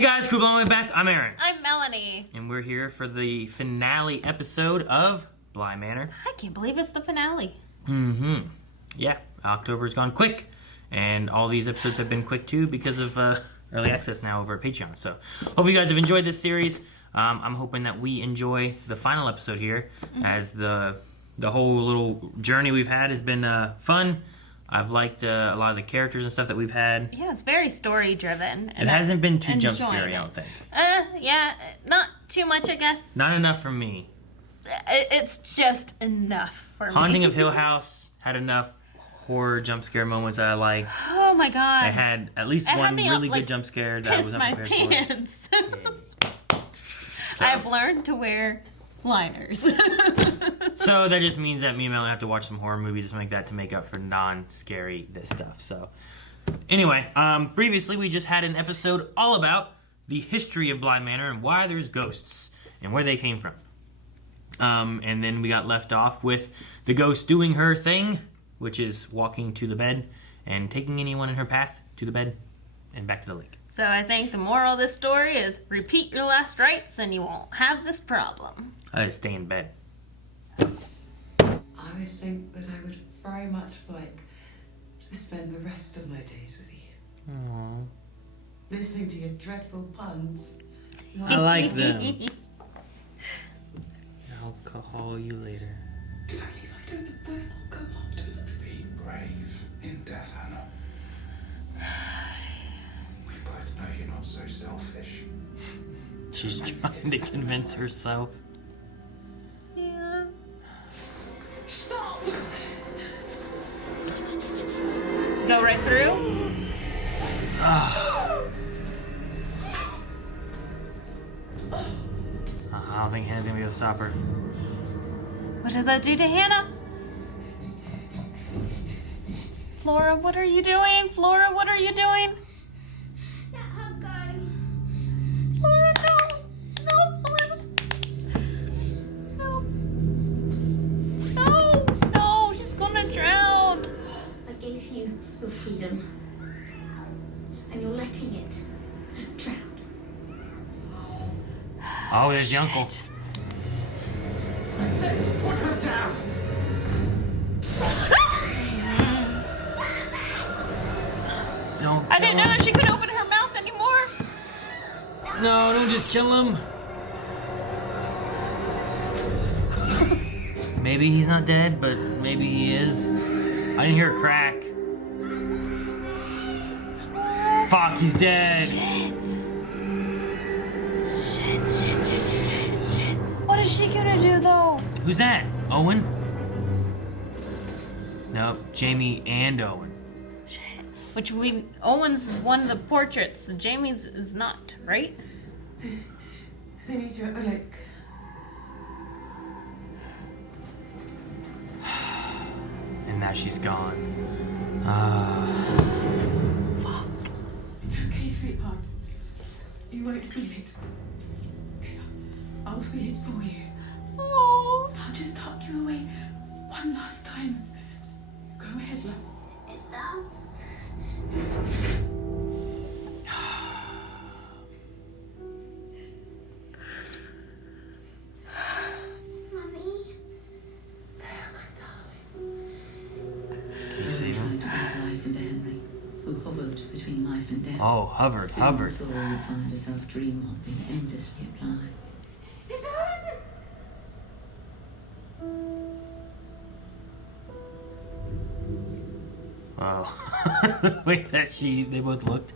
Hey guys, Crew Blown Way Back. I'm Aaron. I'm Melanie. And we're here for the finale episode of Bly Manor. I can't believe it's the finale. Yeah, October's gone quick. And all these episodes have been quick too because of early access now over at Patreon. So, hope you guys have enjoyed this series. I'm hoping that we enjoy the final episode here as the whole little journey we've had has been fun. I've liked a lot of the characters and stuff that we've had. Yeah, it's very story-driven. It hasn't been too jump scary, I don't think. Yeah, not too much, I guess. Not enough for me. It's just enough for me. Haunting of Hill House had enough horror jump scare moments that I liked. Oh my god. I had at least one really good jump scare that I was my unprepared pants. for. So, I've learned to wear liners. So that just means that me and Melanie have to watch some horror movies or something like that to make up for non-scary this stuff. So anyway, previously we just had an episode all about the history of Bly Manor and why there's ghosts and where they came from. And then we got left off with the ghost doing her thing, which is walking to the bed and taking anyone in her path to the bed and back to the lake. So I think the moral of this story is repeat your last rites and you won't have this problem. Stay in bed. I would think that I would very much like to spend the rest of my days with you. Aww. Listening to your dreadful puns. I like them. I'll call you later. If only if I don't where I'll go afterwards. Be brave in death, Hannah. We both know you're not so selfish. She's trying to convince herself. Yeah. Stop! Go right through? I don't think Hannah's gonna be able to stop her. What does that do to Hannah? Flora, what are you doing? Flora, what are you doing? Let her go. Flora, no! No, Flora! No. No! No, she's gonna drown! I gave you your freedom. And you're letting it drown. Oh, there's your uncle. Put her down! Don't I didn't know that she could open her mouth anymore. No, don't just kill him. Maybe he's not dead, but maybe he is. I didn't hear a crack. Fuck, he's dead. Shit. What is she gonna do though? Who's that? Owen? Nope, Jamie and Owen. Which Owen's one of the portraits. Jamie's is not, right? They need you at the lake. And now she's gone. Fuck. It's okay, sweetheart. You won't feel it. Okay, I'll feel it for you. Oh. I'll just tuck you away one last time. Go ahead, love. It's us. Mummy. My darling. Can you save him? Tried to break life into Henry, who hovered between life and death. Oh, hovered. Flora would find herself dream-hopping, endlessly applying. It's us. Wow. The way that they both looked.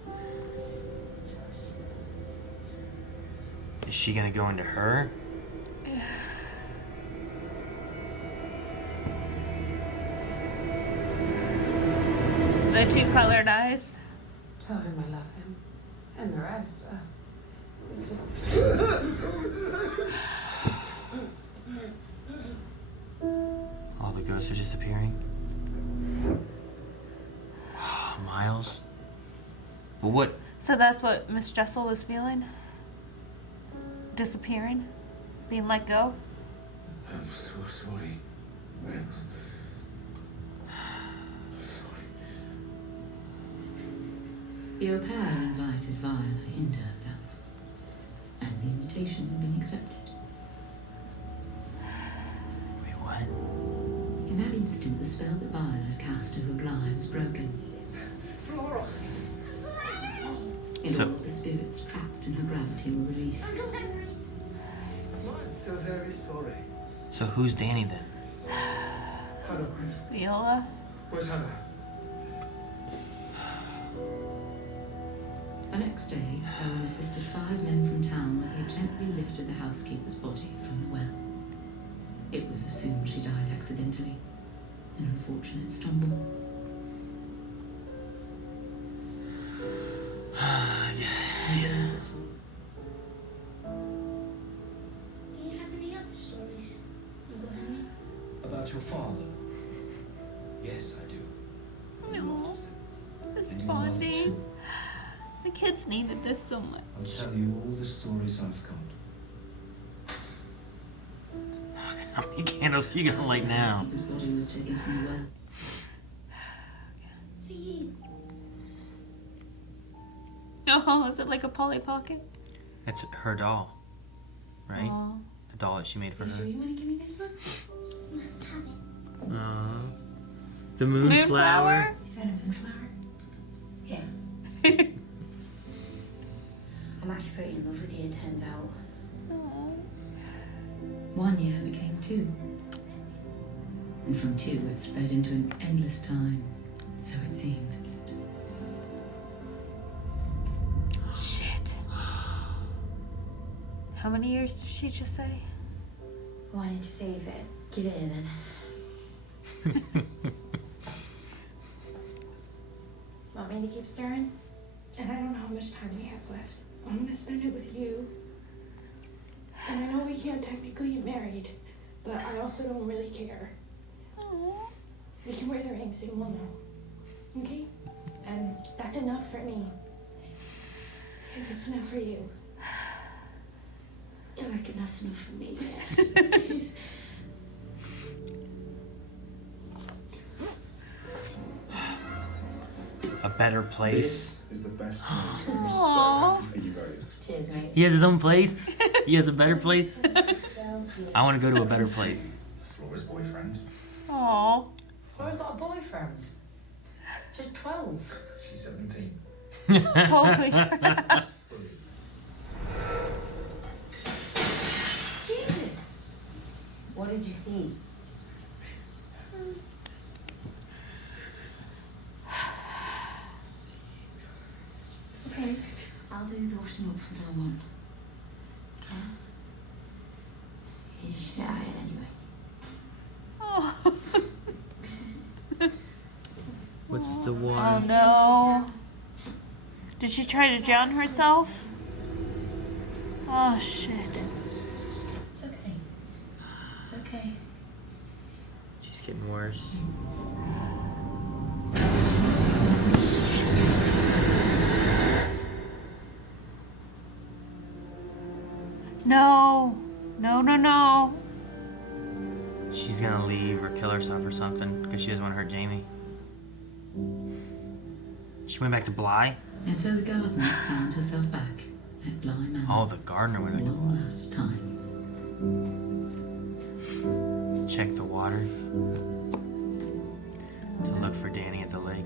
Is she gonna go into her? The two colored eyes. Tell him I love him. And the rest, it's just... All the ghosts are disappearing. Miles. But what? So that's what Miss Jessel was feeling? Disappearing? Being let go? I'm so sorry. I'm sorry. The au pair invited Viola into herself. application had been accepted. Wait, what? In that instant, the spell that Byron had cast over Bly was broken. Flora! And So- all of the spirits trapped in her gravity were released. Uncle Henry. I'm so very sorry. So who's Danny then? Hannah, Viola? where's Hannah? The next day, Owen assisted 5 men from town where he gently lifted the housekeeper's body from the well. It was assumed she died accidentally, an unfortunate stumble. Do you have any other stories, Uncle Henry? About your father? Yes, I do. No. It's And your mother bonding. too. The kids needed this so much. I'll tell you all the stories I've got. How many candles are you gonna light now? The housekeeper's body was taken from the well. For you. Oh, is it like a Polly Pocket? It's her doll, right? Aw. The doll that she made for You sure her. you want to give me this one? You must have it. The moonflower. You said a moonflower? Yeah. I'm actually pretty in love with you, it turns out. Aw. 1 year became 2. And from 2 it spread into an endless time. So it seemed. Shit. How many years did she just say? Wanted to save it. Give it in then. Want me to keep stirring? And I don't know how much time we have left. I'm gonna spend it with you. And I know we can't technically get married, but I also don't really care. Aw. We can wear the rings and we'll know. Okay? And that's enough for me. If it's enough for you. I reckon that's enough for me. A better place. This is the best news. Aww. I'm so happy for you both. Cheers, mate. He has his own place. He has a better place. So good. I want to go to a better place. Flora's boyfriend. Aw. Flora's got a boyfriend. She's 12. She's 17. Holy. Fully. Jesus! What did you see? Okay, I'll do the washing up from now on. Okay? You should get it anyway. Oh. What's the Oh one? no. Did she try to drown herself? Oh shit. It's okay. It's okay. She's getting worse. No. No, no, no. She's gonna leave or kill herself or something because she doesn't want to hurt Jamie. She went back to Bly? And so the gardener found herself back at Bly Manor. Oh, the gardener went back to One last time. Bly. Check the water to look for Danny at the lake.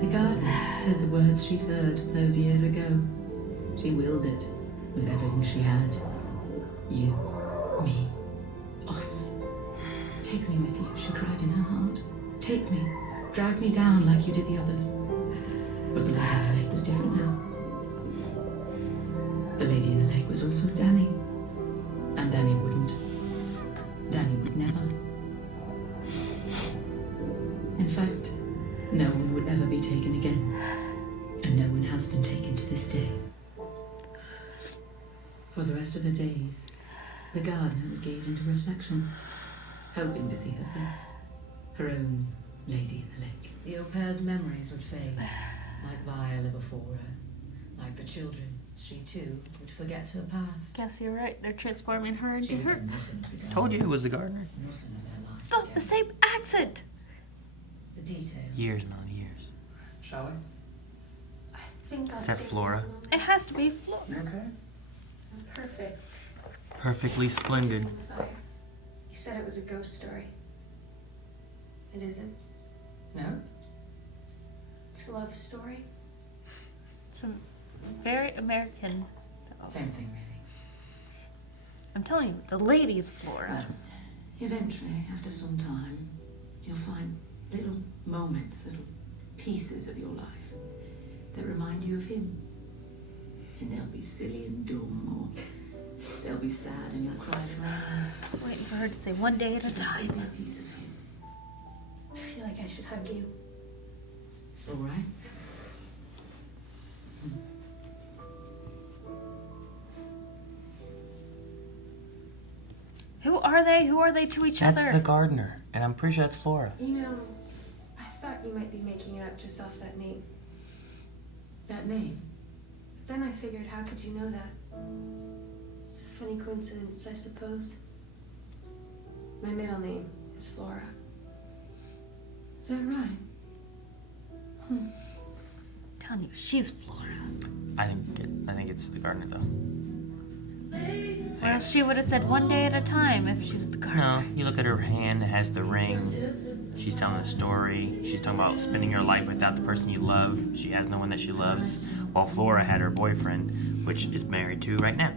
The gardener said the words she'd heard those years ago. She willed it with everything she had. You, me, us. Take me with you, she cried in her heart. Take me, drag me down like you did the others. But the lady in the lake was different now. The lady in the lake was also Danny. And Danny wouldn't. Danny would never. In fact, no one would ever be taken again. And no one has been taken to this day. For the rest of her days, the gardener would gaze into reflections, hoping to see her face, her own lady in the lake. The au pair's memories would fade, like Viola before her. Like the children, she too would forget her past. Guess you're right. They're transforming her She into had her. done nothing to go. Told you it was the gardener. Nothing of their life It's not the together. same accent. The details. Years, Melanie, years. Shall we? I think I'll Is that stay Flora? here a moment. It has to be Flora. You okay? Perfect. Perfectly splendid. Fire. You said it was a ghost story. It isn't. No? It's a love story. It's a very American. Same thing, really. I'm telling you, the lady's Flora. Eventually, after some time, you'll find little moments, little pieces of your life that remind you of him. And they'll be silly and dumb, or they'll be sad and you'll cry for hours. Waiting for her to say one day at a It'll time. be a piece of him. I feel like I should hug you. It's all right. Who are they? Who are they to each That's other? the gardener, and I'm pretty sure that's Flora. You know, I thought you might be making it up just off that name. That name? But then I figured, how could you know that? It's a funny coincidence, I suppose. My middle name is Flora. Is that right? I'm telling you, she's Flora. I think it's the gardener though. Or else she would have said one day at a time if she was the No, gardener. you look at her hand, it has the ring. She's telling a story. She's talking about spending your life without the person you love. She has no one that she loves. While Flora had her boyfriend, which is married to right now.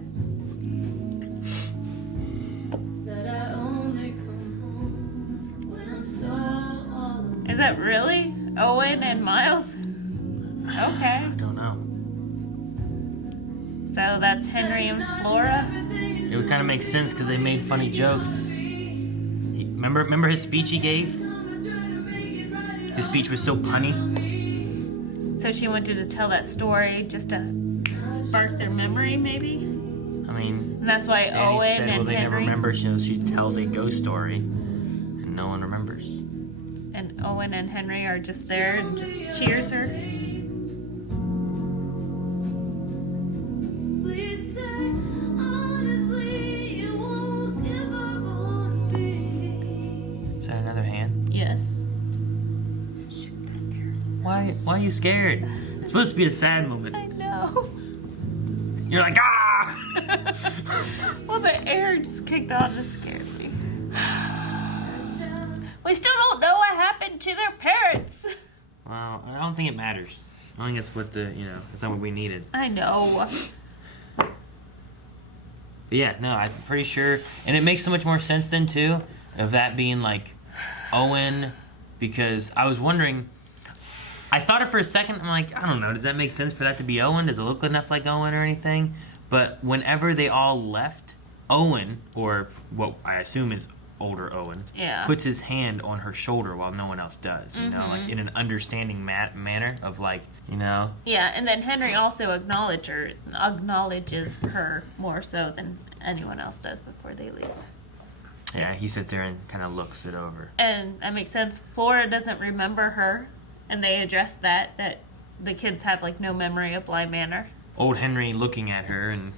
Is that really Owen and Miles? Okay. I don't know. So that's Henry and Flora? It would kind of make sense because they made funny jokes. Remember his speech he gave? His speech was so punny. So she wanted to tell that story just to spark their memory, maybe? I mean, And that's why Danny Owen said, well, and they never Henry remember, so she tells a ghost story, and no one remembers. and Owen and Henry are just there and just cheers her. Is that another hand? Yes. Why are you scared? It's supposed to be a sad moment. I know. You're like, ah! Well, the air just kicked on and scared me. We still don't know what happened to their parents. Well, I don't think it matters. I think it's what it's not what we needed. I know. But yeah, no, I'm pretty sure, and it makes so much more sense then too, of that being like Owen, because I was wondering, I thought it for a second, I'm like, I don't know, does that make sense for that to be Owen? Does it look enough like Owen or anything? But whenever they all left, Owen, or what I assume is older Owen, Yeah. puts his hand on her shoulder while no one else does, you know, like in an understanding manner of like, you know. Yeah, and then Henry also acknowledges her more so than anyone else does before they leave. Yeah, he sits there and kind of looks it over. And that makes sense. Flora doesn't remember her, and they address that the kids have like no memory of Bly Manor. Old Henry looking at her, and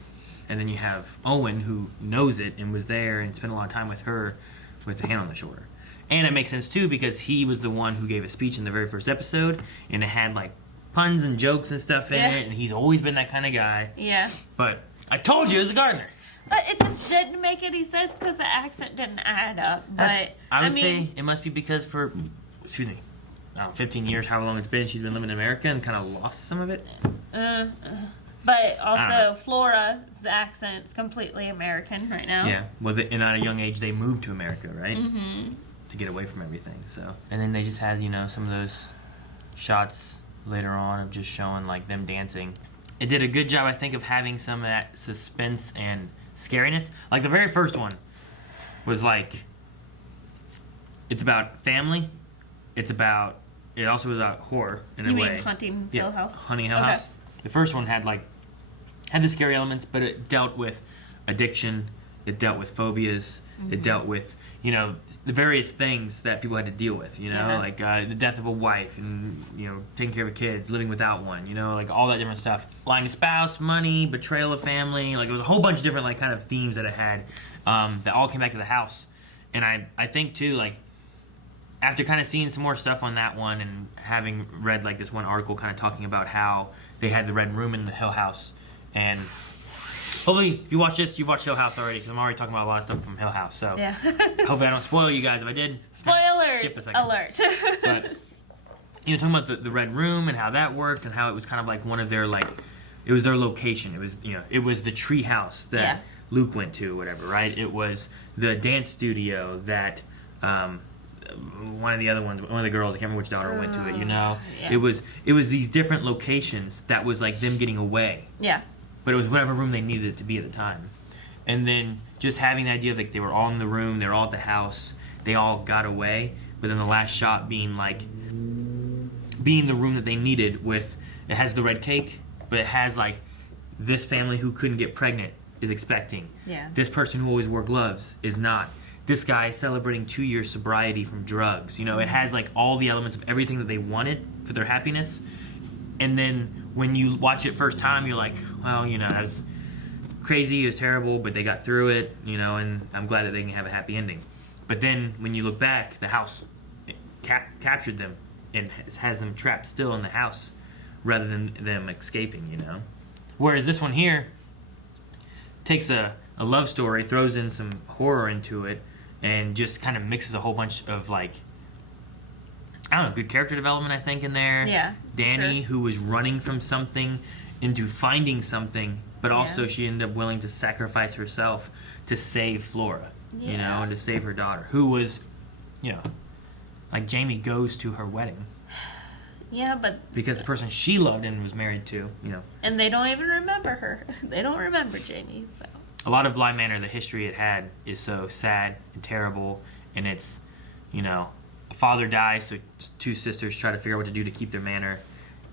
then you have Owen who knows it and was there and spent a lot of time with her with the hand on the shoulder. And it makes sense too because he was the one who gave a speech in the very first episode, and it had like puns and jokes and stuff in it, and he's always been that kind of guy. Yeah. But I told you it was a gardener. But it just didn't make any sense because the accent didn't add up. But I would say it must be because for 15 years, however long it's been, she's been living in America and kind of lost some of it. But also Flora's accent's completely American right now. Yeah, well, and at a young age they moved to America, right? Mm-hmm. To get away from everything. So, and then they just had some of those shots later on of just showing like them dancing. It did a good job, I think, of having some of that suspense and scariness. Like the very first one was like, it's about family. It also was about horror in a way. You mean Haunting Hill House? Haunting Hill House. The first one had the scary elements, but it dealt with addiction It dealt with phobias. It dealt with, you know, the various things that people had to deal with, you know, like the death of a wife and, you know, taking care of kids, living without one, you know, like all that different stuff. Lying to spouse, money, betrayal of family. Like, it was a whole bunch of different, like, kind of themes that it had that all came back to the house. And I think, too, like, after kind of seeing some more stuff on that one and having read, like, this one article kind of talking about how they had the Red Room in the Hill House, and hopefully, if you watch this, you've watched Hill House already, because I'm already talking about a lot of stuff from Hill House. So Yeah. hopefully I don't spoil you guys. If I did, Spoilers skip a second. alert. But, you know, talking about the Red Room and how that worked and how it was kind of like one of their, like, it was their location. It was, you know, it was the tree house that Luke went to, whatever, right? It was the dance studio that one of the girls, I can't remember which daughter went to it, you know? Yeah. It was these different locations that was like them getting away. Yeah. But it was whatever room they needed it to be at the time. And then just having the idea of, like, they were all in the room, they were all at the house, they all got away, but then the last shot being the room that they needed with, it has the red cake, but it has, like, this family who couldn't get pregnant is expecting. Yeah. This person who always wore gloves is not. This guy is celebrating 2 years sobriety from drugs. You know, it has, like, all the elements of everything that they wanted for their happiness. And then when you watch it first time, you're like, well, you know, that was crazy, it was terrible, but they got through it, you know, and I'm glad that they can have a happy ending. But then when you look back, the house captured them and has them trapped still in the house rather than them escaping, you know. Whereas this one here takes a love story, throws in some horror into it, and just kind of mixes a whole bunch of, like, I don't know, good character development, I think, in there. Yeah, Danny, sure. who was running from something into finding something, but also Yeah. she ended up willing to sacrifice herself to save Flora, you know, Yeah. and to save her daughter, who was, you know, like, Jamie goes to her wedding Yeah, but because the person she loved and was married to, you know. and they don't even remember her. They don't remember Jamie, so. A lot of Bly Manor, the history it had, is so sad and terrible, and it's, you know, a father dies, so two sisters try to figure out what to do to keep their manor.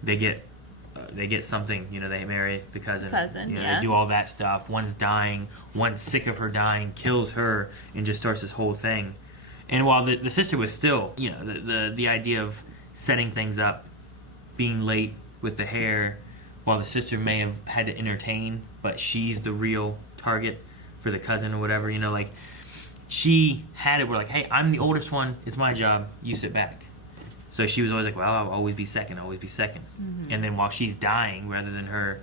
They get something, you know, they marry the cousin. You know, yeah. They do all that stuff. One's dying, one's sick of her dying, kills her, and just starts this whole thing. And while the sister was still, you know, the idea of setting things up, being late with the hair, while the sister may have had to entertain, but she's the real target for the cousin or whatever, you know, like, she had it where, like, hey, I'm the oldest one, it's my job, you sit back. So she was always like, well, I'll always be second. Mm-hmm. And then while she's dying, rather than her,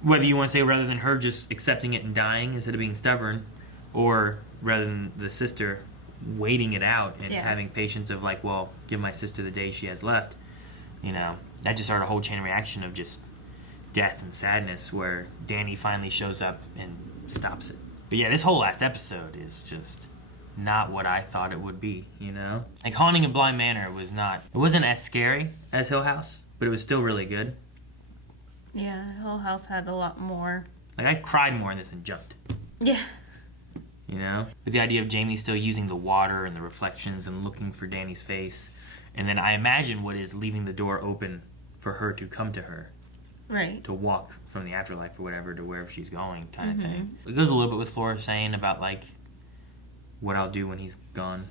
whether you want to say rather than her just accepting it and dying instead of being stubborn, or rather than the sister waiting it out and having patience of, like, well, give my sister the days she has left, you know, that just started a whole chain reaction of just death and sadness where Danny finally shows up and stops it. But yeah, this whole last episode is just not what I thought it would be, you know? Like, Haunting of Bly Manor wasn't as scary as Hill House, but it was still really good. Yeah, Hill House had a lot more. Like, I cried more in this than jumped. Yeah. You know? But the idea of Jamie still using the water and the reflections and looking for Danny's face, and then I imagine what is leaving the door open for her to come to her. Right. To walk from the afterlife or whatever to wherever she's going, kind of thing. It goes a little bit with Flora saying about, like, what I'll do when he's gone.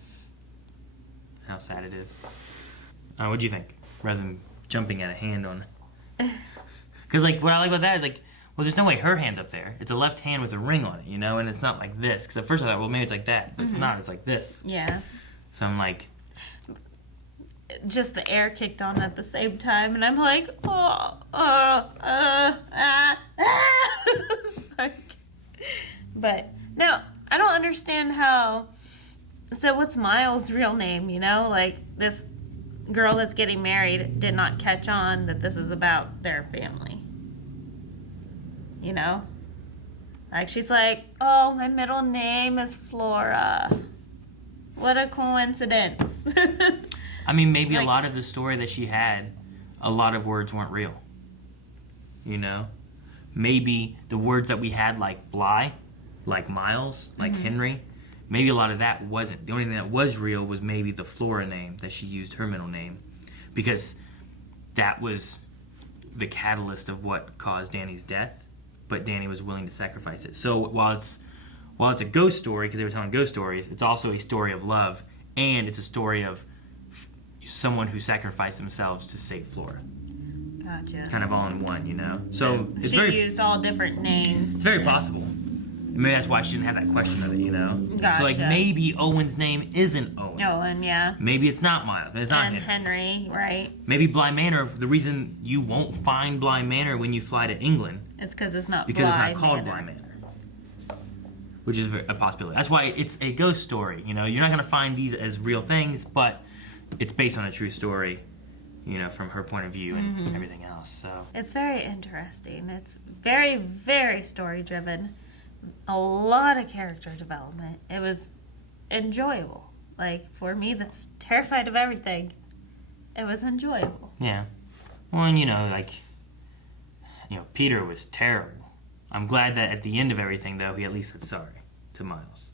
How sad it is. What'd you think? Rather than jumping at a hand on... Because, like, what I like about that is, like, well, there's no way her hand's up there. It's a left hand with a ring on it, you know? And it's not like this. Because at first I thought, well, maybe it's like that. But it's not. It's like this. Yeah. So I'm like... Just the air kicked on at the same time, and I'm like, like, but no, I don't understand how. So what's Miles' real name? You know, like, this girl that's getting married did not catch on that this is about their family. You know, like, she's like, oh, my middle name is Flora. What a coincidence. I mean, maybe like, a lot of the story that she had, a lot of words weren't real. You know? Maybe the words that we had, like Bly, like Miles, like Henry, maybe a lot of that wasn't. The only thing that was real was maybe the Flora name, that she used her middle name. Because that was the catalyst of what caused Danny's death, but Danny was willing to sacrifice it. So while while it's a ghost story, because they were telling ghost stories, it's also a story of love, and it's a story of someone who sacrificed themselves to save Flora. Gotcha. Kind of all in one, you know? So it's she very, used all different names. it's very possible. Maybe that's why she didn't have that question of it, you know? Gotcha. So, like, maybe Owen's name isn't Owen. Owen, yeah. Maybe it's not Miles. It's not And Henry. Henry, right? Maybe Bly Manor, the reason you won't find Bly Manor when you fly to England It's because it's not because it's Bly not called Manor. Bly Manor. Which is a possibility. That's why it's a ghost story. You know, you're not going to find these as real things, but it's based on a true story, you know, from her point of view and everything else. So It's very interesting. It's very, very story driven. A lot of character development. It was enjoyable. Like, for me that's terrified of everything, it was enjoyable. yeah. Well, and you know, like, you know, Peter was terrible. I'm glad that at the end of everything, though, he at least said sorry to Miles.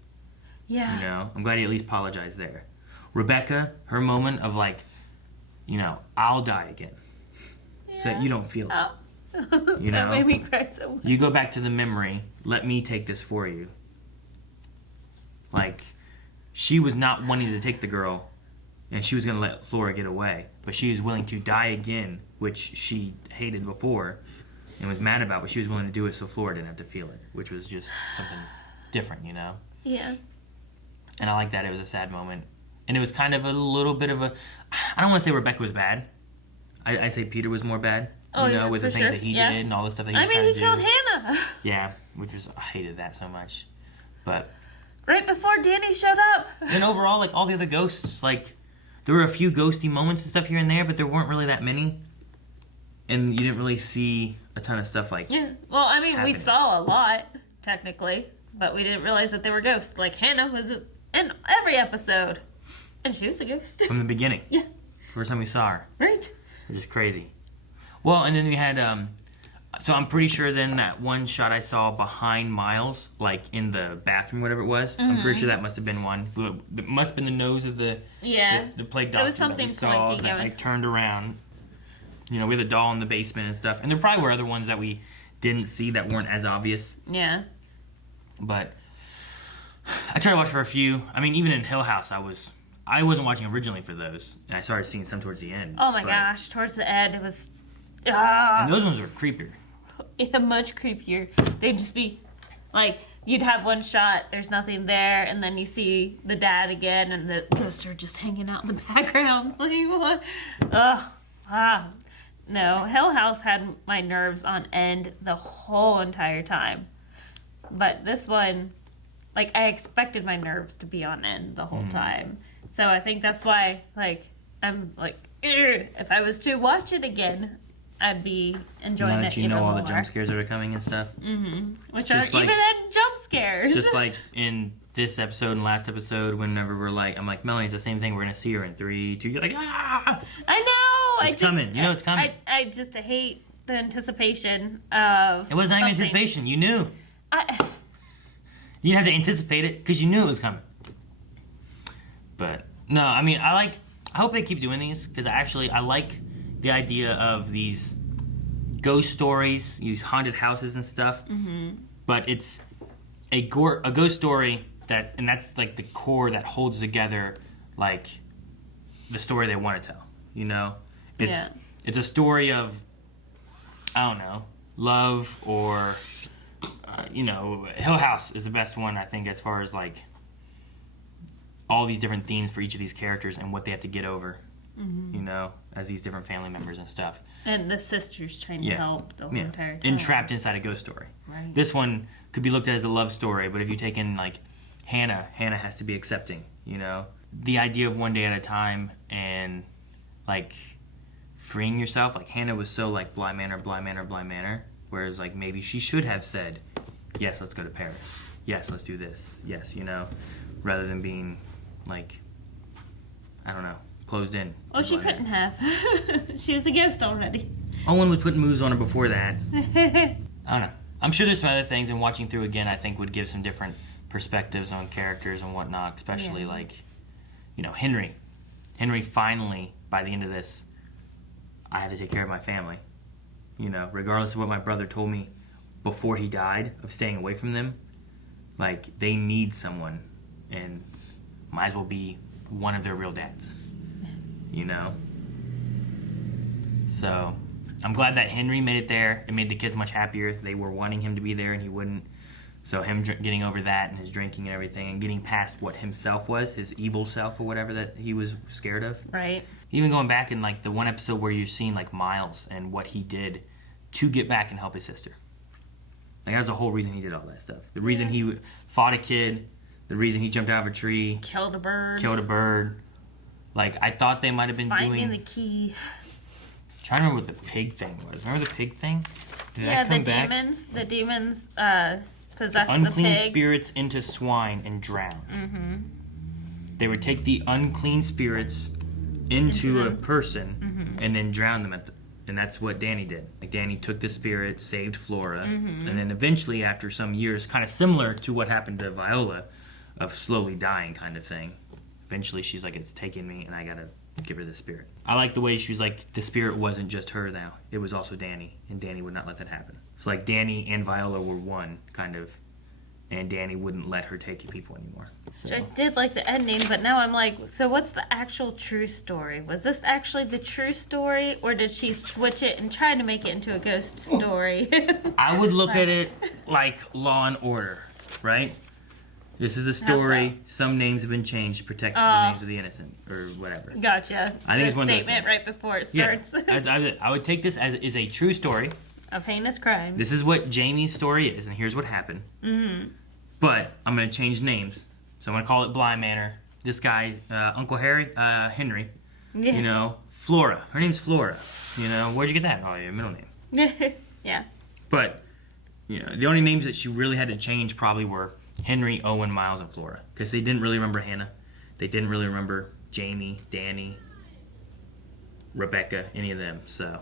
Yeah. You know, I'm glad he at least apologized there. Rebecca, her moment of like, you know, I'll die again, so that you don't feel it. Oh. You That know? made me cry so much. You go back to the memory. Let me take this for you. Like, she was not wanting to take the girl, and she was going to let Flora get away, but she was willing to die again, which she hated before and was mad about, but she was willing to do it so Flora didn't have to feel it, which was just something different, you know? Yeah. And I like that. It was a sad moment. And it was kind of a little bit of a... I don't want to say Rebecca was bad. I say Peter was more bad. Oh, you know, yeah, with the for things sure. that he Yeah. did and all the stuff that he was I mean, trying he to killed do. Hannah. Yeah, which was... I hated that so much. But... Right before Danny showed up. And overall, like, all the other ghosts, like... There were a few ghosty moments and stuff here and there, but there weren't really that many. And you didn't really see a ton of stuff like... Yeah. Well, I mean, happening. we saw a lot, technically, but we didn't realize that they were ghosts. Like, Hannah was in every episode. And she was a ghost. From the beginning. Yeah. First time we saw her. Right. Which is crazy. Well, and then we had, so I'm pretty sure then that one shot I saw behind Miles, like in the bathroom, whatever it was, I'm pretty sure that must have been one. It must have been the nose of the Yeah. the plague It doctor was something that we saw pointy, that yeah. like turned around. You know, we had a doll in the basement and stuff. And there probably were other ones that we didn't see that weren't as obvious. Yeah. But I tried to watch for a few. I mean, even in Hill House, I wasn't watching originally for those. And I started seeing some towards the end. Oh my But- gosh. Towards the end, it was And those ones were creepier. yeah, much creepier. They'd just be like, you'd have one shot, there's nothing there, and then you see the dad again, and the ghosts are just hanging out in the background. Like, what? Ugh. No, Hill House had my nerves on end the whole entire time. But this one, like, I expected my nerves to be on end the whole time. So I think that's why, like, I'm like, "Ugh." If I was to watch it again, I'd be enjoying Now it that you even know all more. the jump scares that are coming and stuff. Which Just are like- even in jump scares. Just like in this episode and last episode, whenever we're like, I'm like, Melanie, it's the same thing. We're going to see her in 3, 2, you're like, ah! I know. It's coming. You know it's coming. I just hate the anticipation of. It wasn't even something. anticipation. You knew. I, You didn't have to anticipate it because you knew it was coming. But, no, I mean, I hope they keep doing these because I like the idea of these ghost stories, these haunted houses and stuff. Mm-hmm. But it's a ghost story and that's like the core that holds together like the story they want to tell. You know, it's a story of, I don't know, love or you know, Hill House is the best one I think as far as like all these different themes for each of these characters and what they have to get over. You know, as these different family members and stuff. and the sisters trying to help the whole entire time. Entrapped inside a ghost story. Right. This one could be looked at as a love story, but if you take in like Hannah has to be accepting, you know? The idea of one day at a time and like freeing yourself, like Hannah was so like Bly Manor, Bly Manor, Bly Manor, whereas like maybe she should have said, yes, let's go to Paris. Yes, let's do this. Yes, you know, rather than being like, I don't know, closed in. Well, to she Bly couldn't Manor. have. She was a ghost already. Owen was putting moves on her before that. I don't know. I'm sure there's some other things, and watching through again, I think would give some different perspectives on characters and whatnot, especially like, you know, Henry. Henry finally, by the end of this, I have to take care of my family. You know, regardless of what my brother told me before he died of staying away from them, Like, they need someone, and might as well be one of their real dads, you know? So, I'm glad that Henry made it there. It made the kids much happier. They were wanting him to be there, and he wouldn't. So him getting over that and his drinking and everything, and getting past what himself was, his evil self or whatever that he was scared of. Right. Even going back in, like, the one episode where you're seeing, like, Miles and what he did to get back and help his sister. Like, that was the whole reason he did all that stuff. The reason he fought a kid, the reason he jumped out of a tree. Killed a bird. Like, I thought they might have been Finding the key. I'm trying to remember what the pig thing was. Remember the pig thing? Did Yeah, that come the back? demons possess the Unclean pigs. spirits into swine and drown. Mm-hmm. They would take the unclean spirits into a person and then drown them and that's what Danny did. Like, Danny took the spirit, saved Flora, and then eventually, after some years, kind of similar to what happened to Viola, of slowly dying kind of thing, eventually she's like, it's taking me and I gotta give her the spirit. I like the way she was like, the spirit wasn't just her now, it was also Danny, and Danny would not let that happen. So, like, Danny and Viola were one, kind of, and Danny wouldn't let her take people anymore. So. I did like the ending, but now I'm like, so what's the actual true story? Was this actually the true story, or did she switch it and try to make it into a ghost story? I would look at it like Law and Order, right? This is a story. So? Some names have been changed to protect the names of the innocent, or whatever. Gotcha. I think the it's one of those statement things. right before it starts. Yeah, I would take this as is a true story. Of heinous crimes. This is what Jamie's story is, and here's what happened. Mm-hmm. But I'm going to change names. So I'm going to call it Bly Manor. This guy, Uncle Henry. Yeah. You know, Flora. Her name's Flora. You know, where'd you get that? Oh, your middle name. Yeah. But, you know, the only names that she really had to change probably were Henry, Owen, Miles, and Flora. Because they didn't really remember Hannah. They didn't really remember Jamie, Danny, Rebecca, any of them. So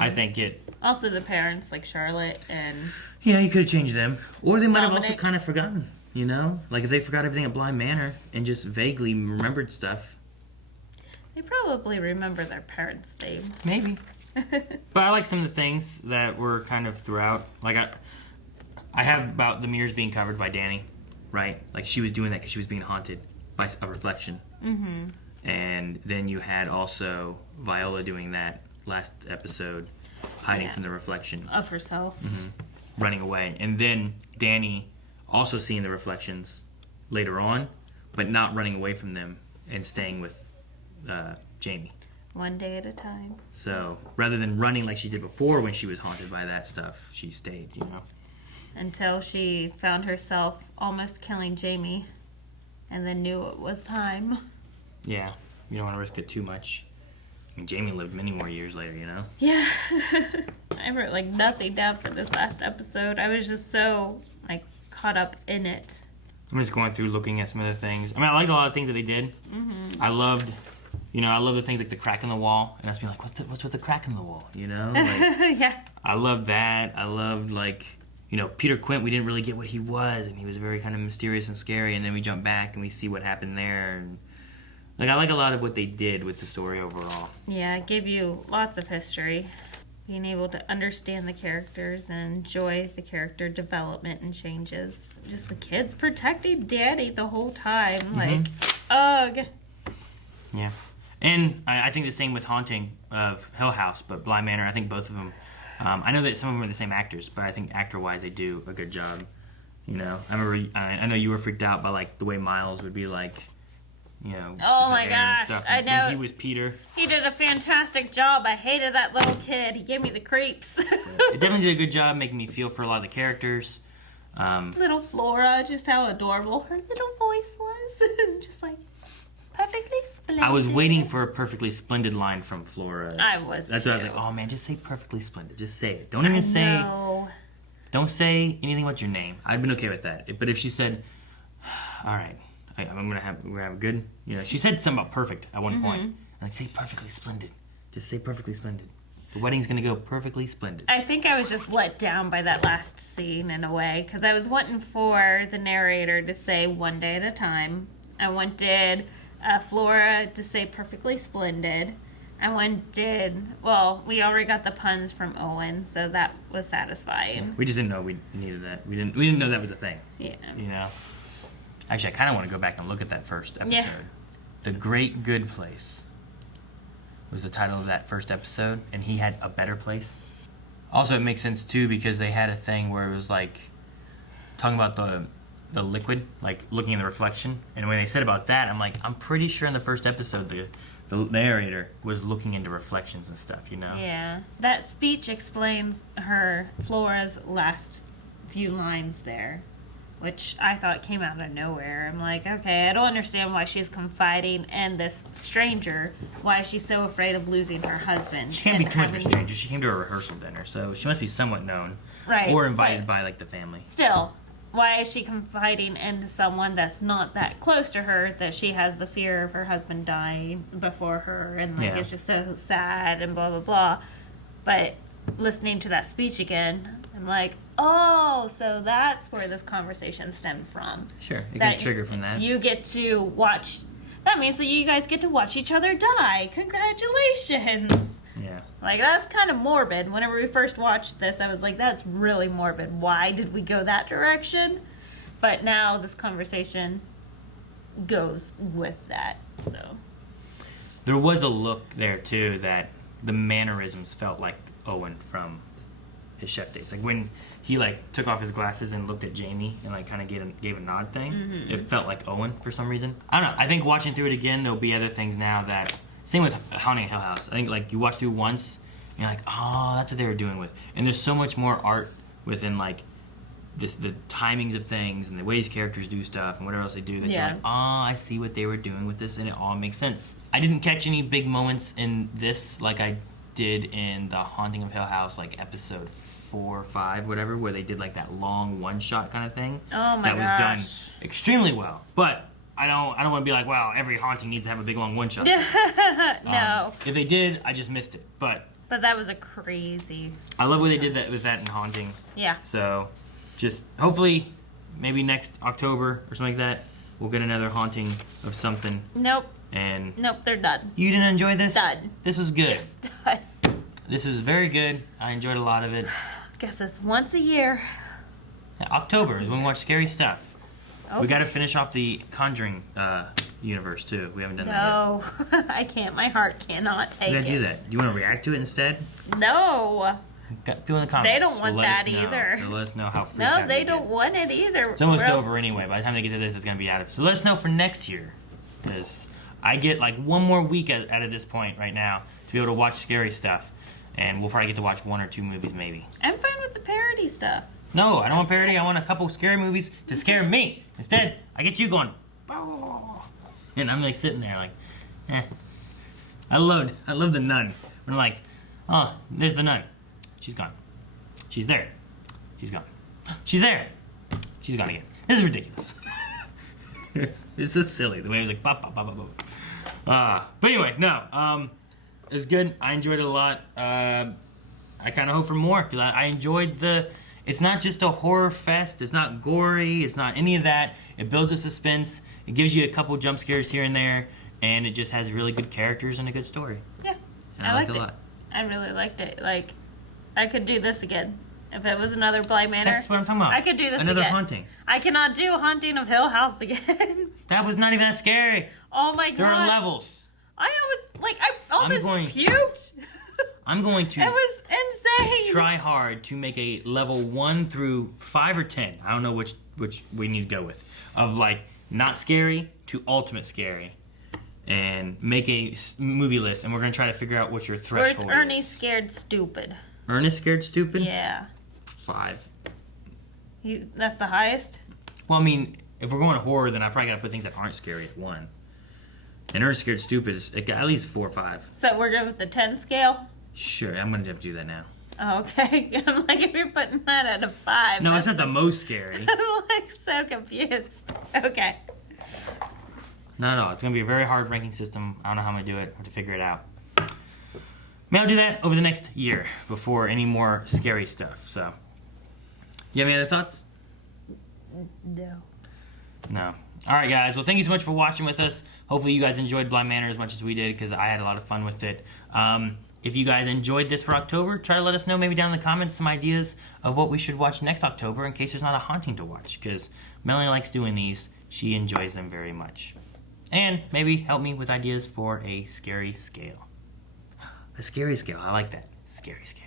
I think it... Also the parents, like Charlotte and... Yeah, you could have changed them. Or they might have also Dominic. kind of forgotten, you know? Like, if they forgot everything at Bly Manor and just vaguely remembered stuff. They probably remember their parents' name. Maybe. But I like some of the things that were kind of throughout. Like, I have about the mirrors being covered by Danny, right? Like, she was doing that because she was being haunted by a reflection. Mm-hmm. And then you had also Viola doing that last episode, hiding from the reflection. Of herself. Mm-hmm. Running away. And then Danny also seeing the reflections later on, but not running away from them and staying with Jamie. One day at a time. So rather than running like she did before when she was haunted by that stuff, she stayed, you know. Until she found herself almost killing Jamie and then knew it was time. Yeah, you don't want to risk it too much. I mean, Jamie lived many more years later, you know? Yeah. I wrote like nothing down for this last episode. I was just so like caught up in it. I'm just going through looking at some other things. I mean, I like a lot of things that they did. Mm-hmm. I love the things like the crack in the wall. And I was being like, what's with the crack in the wall, you know? Like, Yeah. I loved that. I loved, like, you know, Peter Quint, we didn't really get what he was. And he was very kind of mysterious and scary. And then we jump back and we see what happened there. And, like, I like a lot of what they did with the story overall. Yeah, it gave you lots of history. Being able to understand the characters and enjoy the character development and changes. Just the kids protecting Daddy the whole time. Like, ugh. Yeah. And I think the same with Haunting of Hill House, but Bly Manor, I think both of them, I know that some of them are the same actors, but I think actor-wise they do a good job. You know, I know you were freaked out by, like, the way Miles would be, like, you know. Oh my with Aaron and gosh, stuff. I know. When he was Peter. He did a fantastic job. I hated that little kid. He gave me the creeps. It definitely did a good job making me feel for a lot of the characters. Little Flora, just how adorable her little voice was. Just like, perfectly splendid. I was waiting for a perfectly splendid line from Flora. I was That's too. what I was like, oh man, just say perfectly splendid. Just say it. Don't even say, don't say anything about your name. I'd been okay with that. But if she said, all right, we're gonna have a good, you know, she said something about perfect at one point. I'm like, say perfectly splendid. Just say perfectly splendid. The wedding's gonna go perfectly splendid. I think I was just let down by that last scene in a way, because I was wanting for the narrator to say one day at a time. I wanted Flora to say perfectly splendid. And one did. Well, we already got the puns from Owen, so that was satisfying. We just didn't know we needed that. We didn't know that was a thing. Yeah. You know. Actually, I kind of want to go back and look at that first episode. Yeah. The Great Good Place was the title of that first episode, and he had a better place. Also, it makes sense too because they had a thing where it was like talking about the liquid, like looking in the reflection. And when they said about that, I'm like, I'm pretty sure in the first episode the narrator was looking into reflections and stuff, you know? Yeah. That speech explains Flora's last few lines there, which I thought came out of nowhere. I'm like, okay, I don't understand why she's confiding in this stranger, why she's so afraid of losing her husband. She can't be too much of a stranger. She came to a rehearsal dinner, so she must be somewhat known. Right. Or invited by, like, the family. Still, why is she confiding into someone that's not that close to her, that she has the fear of her husband dying before her, and, like, it's just so sad and blah, blah, blah. But listening to that speech again, I'm like, oh, so that's where this conversation stemmed from. Sure, it can trigger from that. You get to watch... That means that you guys get to watch each other die. Congratulations! Yeah. Like, that's kind of morbid. Whenever we first watched this, I was like, that's really morbid. Why did we go that direction? But now this conversation goes with that, so... There was a look there, too, that the mannerisms felt like Owen from his chef days. Like, when he, like, took off his glasses and looked at Jamie and, like, kind of gave a nod thing, it felt like Owen for some reason. I don't know. I think watching through it again, there'll be other things now that... Same with Haunting of Hill House. I think, like, you watch through once, and you're like, oh, that's what they were doing with. And there's so much more art within, like, just the timings of things and the ways characters do stuff and whatever else they do that you're like, oh, I see what they were doing with this, and it all makes sense. I didn't catch any big moments in this like I did in the Haunting of Hill House, like, episode 4 or 5, whatever, where they did, like, that long one-shot kind of thing. Oh, my That was gosh. done extremely well. But... I don't want to be like, wow, every haunting needs to have a big long one shot. No. If they did, I just missed it. But that was a crazy... I love what they did with that in Haunting. Yeah. So, just hopefully, maybe next October or something like that, we'll get another haunting of something. Nope. And nope, they're done. You didn't enjoy this? Done. This was good. Yes, done. This was very good. I enjoyed a lot of it. Guess it's once a year. October is when we watch scary stuff. Okay. We got to finish off the Conjuring universe too. We haven't done that No, I can't. My heart cannot take it. We gotta do that. Do you want to react to it instead? No. Got people in the comments. They don't want that either. So let us know how freaked No, out they you don't get. want it either. It's almost Or else- over anyway. By the time they get to this, it's gonna be out of. So let us know for next year, because I get like one more week out of this point right now to be able to watch scary stuff, and we'll probably get to watch 1 or 2 movies maybe. I'm fine with the parody stuff. No, I don't want parody. I want a couple scary movies to scare me. Instead, I get you going, and I'm like sitting there like, eh. I love the nun. When I'm like, oh, there's the nun. She's gone. She's there. She's gone. She's there. She's gone again. This is ridiculous. It's so silly the way it was like, bop, bop, bop, bop, bop. But anyway, no. It was good. I enjoyed it a lot. I kind of hope for more because I enjoyed the. It's not just a horror fest. It's not gory. It's not any of that. It builds up suspense. It gives you a couple jump scares here and there, and it just has really good characters and a good story. Yeah, And I liked liked it a it. lot. I really liked it. Like, I could do this again. If it was another Bly Manor, That's what I'm talking about. I could do this Another again. haunting. I cannot do Haunting of Hill House again. That was not even that scary. Oh my god. There are levels. I almost puked. I'm going It to was insane. try hard to make a level 1 through 5 or 10. I don't know which we need to go with. Of like not scary to ultimate scary. And make a movie list, and we're going to try to figure out what your threshold Where's Ernie is. scared stupid? Ernest scared stupid? Yeah. 5. That's the highest? Well, I mean, if we're going to horror, then I probably got to put things that aren't scary at 1. And Ernest scared stupid is at least 4 or 5. So we're going with the 10 scale? Sure, I'm going to have to do that now. Oh, okay. I'm like, if you're putting that at a 5. No, it's not the most scary. I'm like so confused. Okay. No, it's going to be a very hard ranking system. I don't know how I'm going to do it. I have to figure it out. Maybe I'll do that over the next year before any more scary stuff. So, you have any other thoughts? No. No. All right, guys. Well, thank you so much for watching with us. hopefully you guys enjoyed Bly Manor as much as we did, because I had a lot of fun with it. If you guys enjoyed this for October, try to let us know maybe down in the comments some ideas of what we should watch next October in case there's not a haunting to watch, because Melanie likes doing these. She enjoys them very much. And maybe help me with ideas for a scary scale. A scary scale, I like that. Scary scale.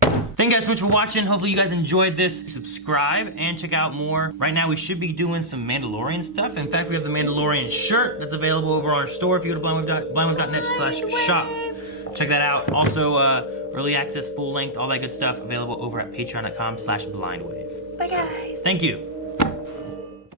Thank you guys so much for watching. Hopefully you guys enjoyed this. Subscribe and check out more. Right now we should be doing some Mandalorian stuff. In fact, we have the Mandalorian shirt that's available over on our store. If you go to blindwave.net/shop. Check that out. Also, early access, full length, all that good stuff available over at patreon.com/blindwave. Bye guys. Thank you.